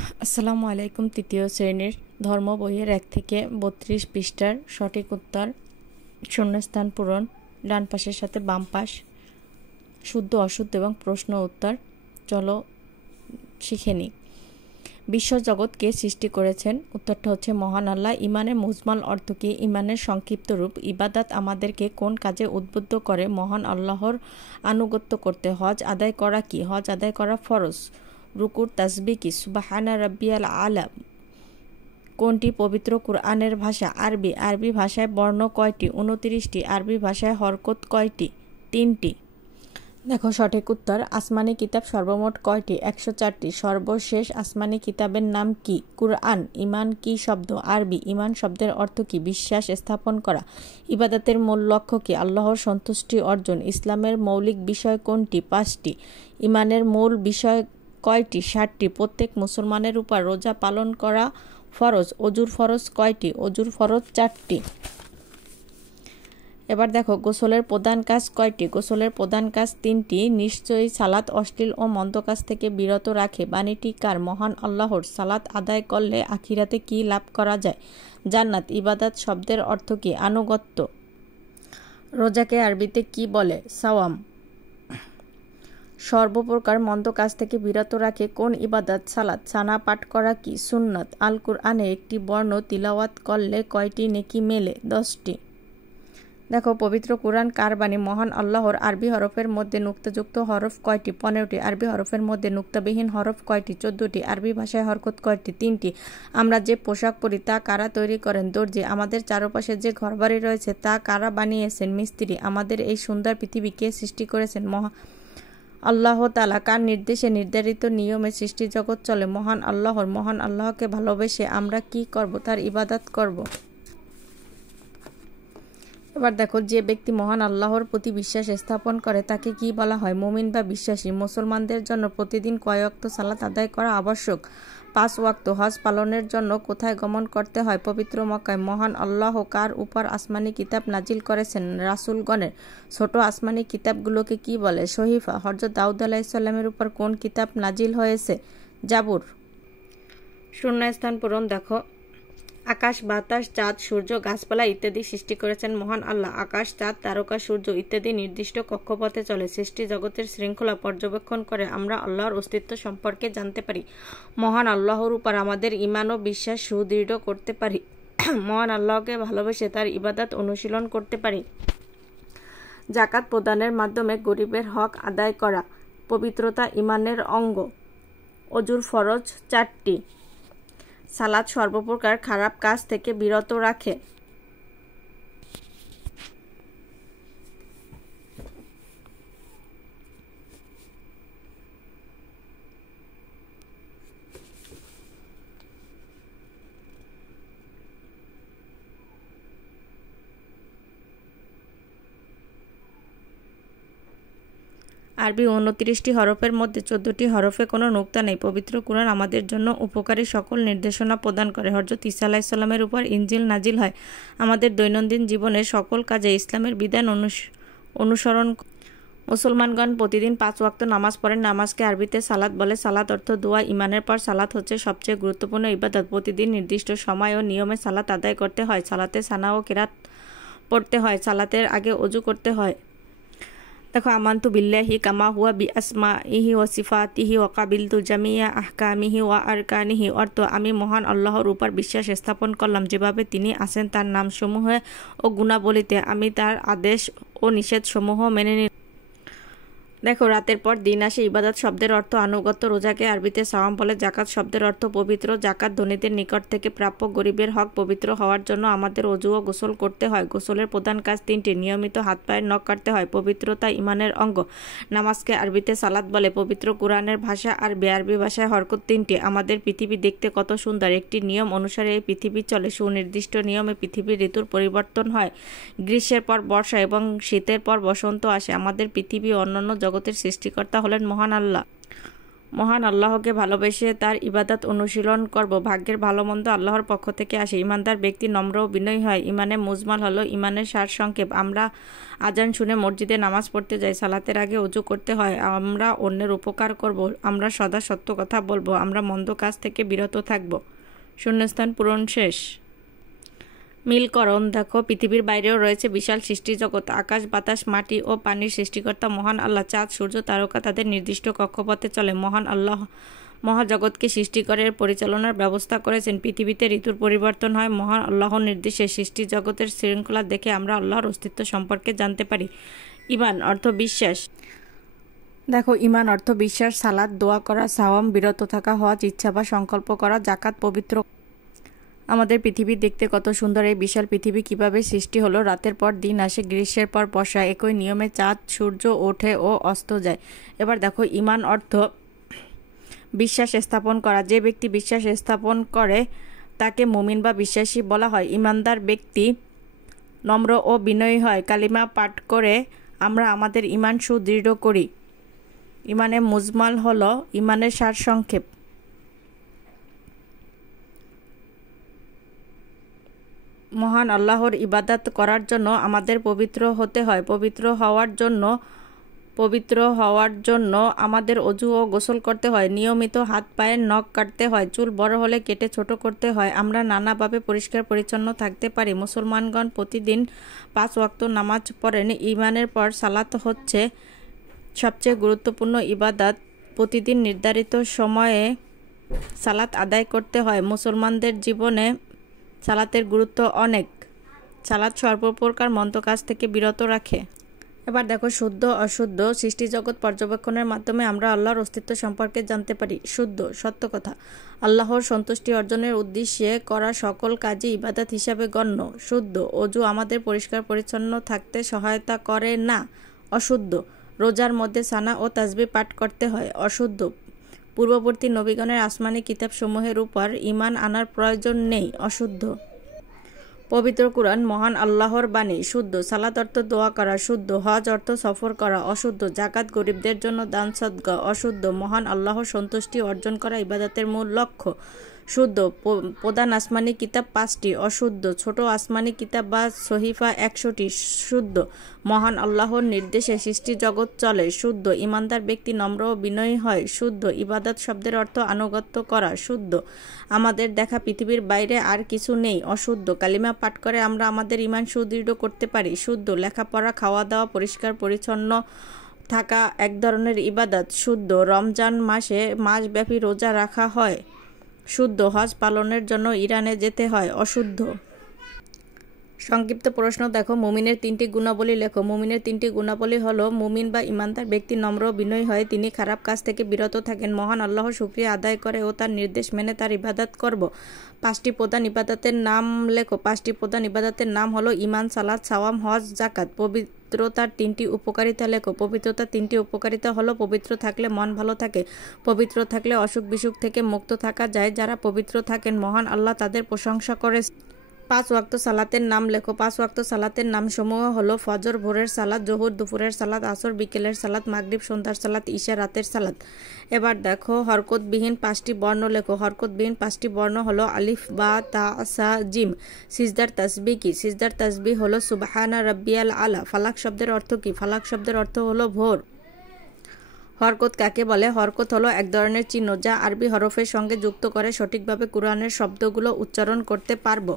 আসসালামু আলাইকুম। তৃতীয় শ্রেণীর ধর্ম বইয়ের 1 থেকে 32 পৃষ্ঠার সঠিক উত্তর, শূন্যস্থান পূরণ, ডান পাশের সাথে বাম পাশ, শুদ্ধ অশুদ্ধ এবং প্রশ্ন উত্তর। চলো শিখে নিই। বিশ্বজগৎ কে সৃষ্টি করেছেন? উত্তরটা হচ্ছে মহান আল্লাহ। ইমানের মুজমাল অর্থ কি? ইমানের সংক্ষিপ্ত রূপ। ইবাদাত আমাদেরকে কোন কাজে উদ্বুদ্ধ করে? মহান আল্লাহর আনুগত্য করতে। হজ আদায় করা কি? হজ আদায় করা ফরজ। রুকুর তাসবিহ কি? সুবহানা রাব্বিয়াল আলা কোনটি পবিত্র কুরআনের ভাষা? আরবি। আরবি ভাষায় বর্ণ কয়টি? 29টি। আরবি ভাষায় হরকত কয়টি? 3টি। দেখো সঠিক উত্তর, আসমানি কিতাব সর্বমোট কয়টি? 104টি। সর্বশেষ আসমানি কিতাবের নাম কি? কুরআন। ইমান কি শব্দ? আরবি। ইমান শব্দের অর্থ কি? বিশ্বাস স্থাপন করা। ইবাদতের মূল লক্ষ্য কি? আল্লাহর সন্তুষ্টি অর্জন। ইসলামের মৌলিক বিষয় কোনটি? 5টি। ইমানের মূল বিষয় কয়টি? 60টি। প্রত্যেক মুসলমানের উপর রোজা পালন করা ফরজ। অজুর ফরজ কয়টি? অজুর ফরজ 4টি। এবার দেখো গোসলের প্রধান কাজ কয়টি? গোসলের প্রধান কাজ 3টি। নিশ্চয়ই সালাত অশ্লীল ও মন্দ কাজ থেকে বিরত রাখে। বাণীটি কার? মহান আল্লাহর। সালাত আদায় করলে আখিরাতে কি লাভ করা যায়? জান্নাত। ইবাদত শব্দের অর্থ কি? আনুগত্য। রোজাকে আরবিতে কি বলে? সাওয়াম। সর্বপ্রকার মন্দ কাজ থেকে বিরত রাখে কোন ইবাদত? সালাত। সানা পাঠ করা কি? সুন্নত। আল কুরআনে একটি বর্ণ তিলাওয়াত করলে কয়টি নেকি মেলে? 10টি। দেখো পবিত্র কুরআন কার বাণী? মহান আল্লাহর। আরবি হরফের মধ্যে নুক্তাযুক্ত হরফ কয়টি? 15টি। আরবি হরফের মধ্যে নুক্তাবিহীন হরফ কয়টি? 14টি। আরবি ভাষায় হরকত কয়টি? 3টি। আমরা যে পোশাক পরি তা কারা তৈরি করেন? দর্জি। আমাদের চারপাশে যে ঘরবাড়ি রয়েছে তা কারা বানিয়েছেন? মিস্ত্রি। আমাদের এই সুন্দর পৃথিবী কে সৃষ্টি করেছেন? আল্লাহ তাআলা। কার নির্দেশে নির্ধারিত নিয়মে সৃষ্টি জগৎ চলে? মহান আল্লাহর। মহান আল্লাহকে ভালোবেসে আমরা কি করব? তার ইবাদত করব। এবার দেখো যে ব্যক্তি মহান আল্লাহর প্রতি বিশ্বাস স্থাপন করে তাকে কি বলা হয়? মুমিন বা বিশ্বাসী। মুসলমানদের জন্য প্রতিদিন কয় ওয়াক্ত সালাত আদায় করা আবশ্যক? 5 ওয়াক্ত। হজ পালনের জন্য কোথায় গমন করতে হয়? পবিত্র মক্কায়। মহান আল্লাহ কার উপর আসমানি কিতাব নাজিল করেছেন? রাসূলগণের। ছোট আসমানি কিতাবগুলোকে কি বলে? সহিফা। হযরত দাউদ আলাইহিস সালামের উপর কোন কিতাব নাজিল হয়েছে? জাবুর। শূন্যস্থান পূরণ। দেখো আকাশ, বাতাস, চাঁদ, সূর্য, গাছপালা ইত্যাদি সৃষ্টি করেছেন মহান আল্লাহ। আকাশ, চাঁদ, তারকা, সূর্য ইত্যাদি নির্দিষ্ট কক্ষপথে চলে। সৃষ্টি জগতের শৃঙ্খলা পর্যবেক্ষণ করে আমরা আল্লাহর অস্তিত্ব সম্পর্কে জানতে পারি। মহান আল্লাহর উপর আমাদের ঈমান ও বিশ্বাস সুদৃঢ় করতে পারি। মহান আল্লাহকে ভালোবেসে তার ইবাদত অনুশীলন করতে পারি। যাকাত প্রদানের মাধ্যমে গরিবের হক আদায় করা। পবিত্রতা ঈমানের অঙ্গ। অজুর ফরজ 4টি। সালাত সর্বপ্রকার খারাপ কাজ থেকে বিরত রাখে। আরবি 29টি হরফের মধ্যে 14টি হরফে কোনো নুক্তা নেই। পবিত্র কুরআন আমাদের জন্য উপকারী সকল নির্দেশনা প্রদান করে। হযরত ঈসা আলাইহিস সালামের উপর ইনজিল নাজিল হয়। আমাদের দৈনন্দিন জীবনের সকল কাজে ইসলামের বিধান অনুসরণ। মুসলমানগণ প্রতিদিন 5 ওয়াক্ত নামাজ পড়েন। নামাজকে আরবিতে সালাত বলে। সালাত অর্থ দোয়া। ঈমানের পর সালাত হচ্ছে সবচেয়ে গুরুত্বপূর্ণ ইবাদত। প্রতিদিন নির্দিষ্ট সময় ও নিয়মে সালাত আদায় করতে হয়। সালাতে সানা ও কিরাত পড়তে হয়। সালাতের আগে ওযু করতে হয়। দেখো আমান্তু বিল্লাহি কামা হুয়া বি আসমাইহি ওয়া সিফাতিহি ওয়া কাবিলতু জামিয়া আহকামিহি ওয়া আরকানিহি অর্থ আমি মহান আল্লাহর উপর বিশ্বাস স্থাপন করলাম যেভাবে তিনি আছেন তার নামসমূহে ও গুণাবলীতে। আমি তার আদেশ ও নিষেধসমূহ মেনে নিলাম। দেখো রাতের পর দিন আসে। ইবাদত শব্দের অর্থ আনুগত্য। রোজাকে আরবিতে সাওয়াম বলে। জাকাত শব্দের অর্থ পবিত্র। জাকাত ধনীদের নিকট থেকে প্রাপ্য। গরিবের হক। পবিত্র হওয়ার জন্য আমাদের অজু ও গোসল করতে হয়। গোসলের প্রধান কাজ 3টি। নিয়মিত হাত পায়ের নখ কাটতে হয়। পবিত্রতা ঈমানের অঙ্গ। নামাজকে আরবিতে সালাত বলে। পবিত্র কুরআনের ভাষা আরবি। আরবি ভাষায় হরকত 3টি। আমাদের পৃথিবী দেখতে কত সুন্দর। একটি নিয়ম অনুসারে এই পৃথিবী চলে। সুনির্দিষ্ট নিয়মে পৃথিবীর ঋতুর পরিবর্তন হয়। গ্রীষ্মের পর বর্ষা এবং শীতের পর বসন্ত আসে। আমাদের পৃথিবী অন্যান্য জগতের সৃষ্টিকর্তা হলেন মহান আল্লাহ। মহান আল্লাহকে ভালোবেসে তার ইবাদত অনুশীলন করব। ভাগ্যের ভালো মন্দ আল্লাহর পক্ষ থেকে আসে। ইমানদার ব্যক্তি নম্র ও বিনয়ী হয়। ইমানে মুজমাল হলো ইমানের সারসংক্ষেপ। আমরা আজান শুনে মসজিদে নামাজ পড়তে যাই। সালাতের আগে উজু করতে হয়। আমরা অন্যের উপকার করব। আমরা সদা সত্য কথা বলবো। আমরা মন্দ কাজ থেকে বিরত থাকব। শূন্যস্থান পূরণ শেষ। মিলকরণ দেখো, পৃথিবীর বাইরেও রয়েছে বিশাল সৃষ্টি জগৎ। আকাশ, বাতাস, মাটি ও পানির সৃষ্টিকর্তা মহান আল্লাহ। চাঁদ, সূর্য, তারকা তাদের নির্দিষ্ট কক্ষপথে চলে। মহান আল্লাহ মহাজগৎকে সৃষ্টি করে পরিচালনার ব্যবস্থা করেছেন। পৃথিবীতে ঋতুর পরিবর্তন হয় মহান আল্লাহর নির্দেশে। সৃষ্টি জগতের শৃঙ্খলা দেখে আমরা আল্লাহর অস্তিত্ব সম্পর্কে জানতে পারি। ঈমান অর্থ বিশ্বাস। দেখো, ঈমান অর্থ বিশ্বাস। সালাত, দোয়া করা, সাওয়াম, বিরত থাকা, হজ, ইচ্ছা বা সংকল্প করা, জাকাত, পবিত্র। আমাদের পৃথিবী দেখতে কত সুন্দর। এই বিশাল পৃথিবী কিভাবে সৃষ্টি হলো? রাতের পর দিন আসে, গ্রীষ্মের পর বর্ষা। একই নিয়মে চাঁদ সূর্য ওঠে ও অস্ত যায়। এবার দেখো, ঈমান অর্থ বিশ্বাস স্থাপন করা। যে ব্যক্তি বিশ্বাস স্থাপন করে তাকে মুমিন বা বিশ্বাসী বলা হয়। ঈমানদার ব্যক্তি নম্র ও বিনয়ী হয়। কালিমা পাঠ করে আমরা আমাদের ঈমান সুদৃঢ় করি। ঈমানে মুজমাল হলো ঈমানের সারসংক্ষেপ। মহান আল্লাহর ইবাদত করার জন্য আমাদের পবিত্র হতে হয়। পবিত্র হওয়ার জন্য আমাদের অজু ও গোসল করতে হয়। নিয়মিত হাত পায়ের নখ কাটতে হয়। চুল বড় হলে কেটে ছোট করতে হয়। আমরা নানাভাবে পরিষ্কার পরিচ্ছন্ন থাকতে পারি। মুসলমানগণ প্রতিদিন 5 ওয়াক্ত নামাজ পড়েন। ঈমানের পর সালাত হচ্ছে সবচেয়ে গুরুত্বপূর্ণ ইবাদত। প্রতিদিন নির্ধারিত সময়ে সালাত আদায় করতে হয়। মুসলমানদের জীবনে সালাতের গুরুত্ব অনেক। সালাত সর্বপ্রকার মন্দ কাজ থেকে বিরত রাখে। এবার দেখো, শুদ্ধ অশুদ্ধ। সৃষ্টি জগৎ পর্যবেক্ষণের মাধ্যমে আমরা আল্লাহর অস্তিত্ব সম্পর্কে জানতে পারি। শুদ্ধ, সত্য কথা। আল্লাহর সন্তুষ্টি অর্জনের উদ্দেশ্যে করা সকল কাজই ইবাদত হিসাবে গণ্য। শুদ্ধ, অজু আমাদের পরিষ্কার পরিচ্ছন্ন থাকতে সহায়তা করে না। অশুদ্ধ, রোজার মধ্যে সানা ও তাসবিহ পাঠ করতে হয়। অশুদ্ধ, পূর্ববর্তী নবীগণের আসমানি কিতাবসমূহের উপর ঈমান আনার প্রয়োজন নেই। অশুদ্ধ, পবিত্র কুরআন মহান আল্লাহর বাণী। শুদ্ধ, সালাত অর্থ দোয়া করা। শুদ্ধ, হজ অর্থ সফর করা। অশুদ্ধ, জাকাত গরিবদের জন্য দান সদকা। অশুদ্ধ, মহান আল্লাহর সন্তুষ্টি অর্জন করা ইবাদতের মূল লক্ষ্য। শুদ্ধ, প্রধান আসমানি কিতাব 5টি। অশুদ্ধ, ছোট আসমানি কিতাব বা সহিফা 100টি। শুদ্ধ, মহান আল্লাহর নির্দেশে সৃষ্টি জগৎ চলে। শুদ্ধ, ঈমানদার ব্যক্তি নম্র ও বিনয়ী হয়। শুদ্ধ, ইবাদত শব্দের অর্থ আনুগত্য করা। শুদ্ধ, আমাদের দেখা পৃথিবীর বাইরে আর কিছু নেই। অশুদ্ধ, কালিমা পাঠ করে আমরা আমাদের ঈমান সুদৃঢ় করতে পারি। শুদ্ধ, লেখাপড়া, খাওয়া দাওয়া, পরিষ্কার পরিচ্ছন্ন থাকা এক ধরনের ইবাদত। শুদ্ধ, রমজান মাসে মাসব্যাপী রোজা রাখা হয়। শুদ্ধ, হজ পালনের জন্য ইরানে যেতে হয়। অশুদ্ধ। সংক্ষিপ্ত প্রশ্ন দেখো, মুমিনের 3টি গুণাবলী লেখো। মুমিনের 3টি গুণাবলী হলো: মুমিন বা ইমানদার ব্যক্তি নম্র ও বিনয়ী হয়। তিনি খারাপ কাজ থেকে বিরত থাকেন। মহান আল্লাহর শুকরিয়া আদায় করে ও তার নির্দেশ মেনে তার ইবাদত করব। 5টি প্রধান ইবাদতের নাম লেখো। 5টি প্রধান ইবাদতের নাম হলো ঈমান, সালাত, সাওয়াম, হজ, জাকাত। পবিত্রতার 3টি উপকারিতা লেখো। পবিত্রতার 3টি উপকারিতা হলো: পবিত্র থাকলে মন ভালো থাকে। পবিত্র থাকলে অসুখ বিসুখ থেকে মুক্ত থাকা যায়। যারা পবিত্র থাকেন মহান আল্লাহ তাদের প্রশংসা করে। 5 ওয়াক্ত সালাতের নাম লেখো। 5 ওয়াক্ত সালাতের নামসমূহ হলো: ফজর ভোরের সালাত, জোহর দুপুরের সালাত, আসর বিকেলের সালাত, মাগরিব সন্ধ্যার সালাত, ঈশা রাতের সালাত। এবার দেখো, হরকতবিহীন 5টি বর্ণ লেখো। হরকতবিহীন 5টি বর্ণ হলো: আলিফ, বা, তা, সা, জিম। সিজদার তাসবিহ কি? সিজদার তাসবিহ হলো সুবহানা রাব্বিয়াল আলা। ফালাক শব্দের অর্থ কি? ফালাক শব্দের অর্থ হলো ভোর। হরকত কাকে বলে? হরকত হলো এক ধরনের চিহ্ন যা আরবি হরফের সঙ্গে যুক্ত করে সঠিকভাবে কুরআনের শব্দগুলো উচ্চারণ করতে পারবো।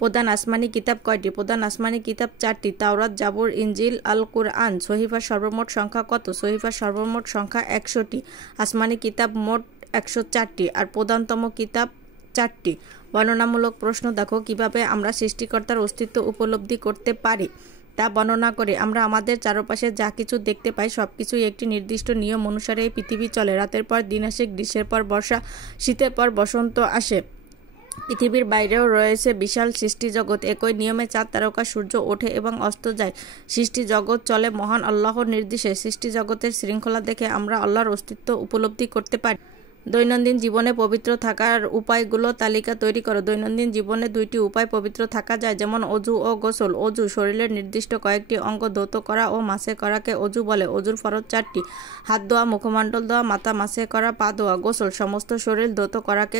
প্রধান আসমানি কিতাব কয়টি? প্রধান আসমানি কিতাব 4টি: তাওরাত, জাবুর, ইনজিল, আল কুরআন। সহিফার সর্বমোট সংখ্যা কত? সহিফার সর্বমোট সংখ্যা 100টি। আসমানি কিতাব মোট 104টি আর প্রধানতম কিতাব 4টি। বর্ণনামূলক প্রশ্ন দেখো, কিভাবে আমরা সৃষ্টিকর্তার অস্তিত্ব উপলব্ধি করতে পারি তা বর্ণনা করে। আমরা আমাদের চারপাশে যা কিছু দেখতে পাই সবকিছুই একটি নির্দিষ্ট নিয়ম অনুসারে এই পৃথিবী চলে। রাতের পর দিন আসে, গ্রীষ্মের পর বর্ষা, শীতের পর বসন্ত আসে। পৃথিবীর বাইরেও রয়েছে বিশাল সৃষ্টি জগৎ। একই নিয়মে চাঁদ, তারকা, সূর্য ওঠে এবং অস্ত যায়। সৃষ্টি জগৎ চলে মহান আল্লাহর নির্দেশে। সৃষ্টি জগতের শৃঙ্খলা দেখে আমরা আল্লাহর অস্তিত্ব উপলব্ধি করতে পারি। দৈনন্দিন জীবনে পবিত্র থাকার উপায়গুলো তালিকা তৈরি করো। দৈনন্দিন জীবনে 2টি উপায় পবিত্র থাকা যায়, যেমন অজু ও গোসল। অজু শরীরের নির্দিষ্ট কয়েকটি অঙ্গ ধৌত করা ও মাসে করাকে অজু বলে। অজুর ফরজ 4টি: হাত ধোয়া, মুখমণ্ডল ধোয়া, মাথা মাসে করা, পা ধোয়া। গোসল সমস্ত শরীর ধৌত করাকে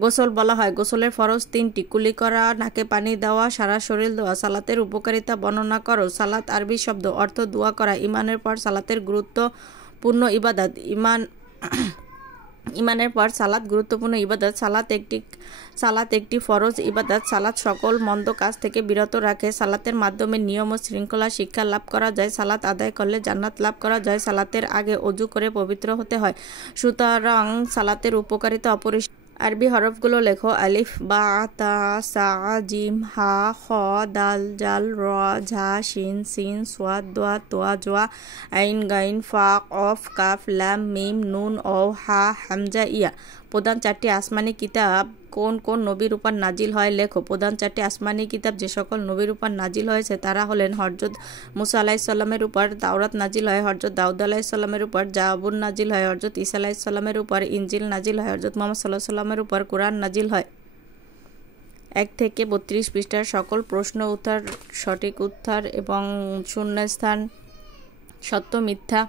গোসল বলা হয়। গোসলের ফরজ 3টি: কুলি করা, নাকে পানি দেওয়া, সারা শরীর ধোয়া। সালাতের উপকারিতা বর্ণনা করো। সালাত আরবি শব্দ, অর্থ দোয়া করা। ইমানের পর সালাতের গুরুত্বপূর্ণ ইবাদত। ইমানের পর সালাত গুরুত্বপূর্ণ ইবাদত। সালাত একটি ফরজ ইবাদত। সালাত সকল মন্দ কাজ থেকে বিরত রাখে। সালাতের মাধ্যমে নিয়ম ও শৃঙ্খলা শিক্ষা লাভ করা যায়। সালাত আদায় করলে জান্নাত লাভ করা যায়। সালাতের আগে অজু করে পবিত্র হতে হয়। সুতরাং সালাতের উপকারিতা অপরিসীম। আরবি হরফগুলো লেখো। আলিফ, বা, তা, সা, জিম, হা, খ, দাল, জাল, র, ঝা, শিন, সিন, সোয়াদ, দোয়া, তোয়া, জোয়া, আইন, গাইন, ফা, কফ, কাফ, লাম, মিম, নুন, ও, হা, হামজা, ইয়া। প্রধান 4টি আসমানি কিতাব কোন কোন নবীর উপর নাজিল হয় লেখো। প্রধান 4টি আসমানি কিতাব যে সকল নবীর উপর নাজিল হয়েছে তারা হলেন: হযরত মুসা আলাইহিস সালামের উপর তাওরাত নাজিল হয়, হযরত দাউদ আলাইহিস সালামের উপর জাবুর নাজিল হয়, হযরত ঈসা আলাইহিস সালামের উপর ইনজিল নাজিল হয়, হযরত মুহাম্মদ সাল্লাল্লাহু আলাইহি সাল্লামের উপর কুরআন নাজিল হয়। 1 থেকে 32 পৃষ্ঠার সকল প্রশ্ন উত্তর, সঠিক উত্তর এবং শূন্যস্থান, সত্য মিথ্যা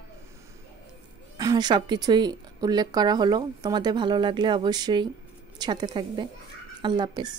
সবকিছুই উল্লেখ করা হলো। তোমাদের ভালো লাগলে অবশ্যই সাথে থাকবে। আল্লাহ হাফেজ।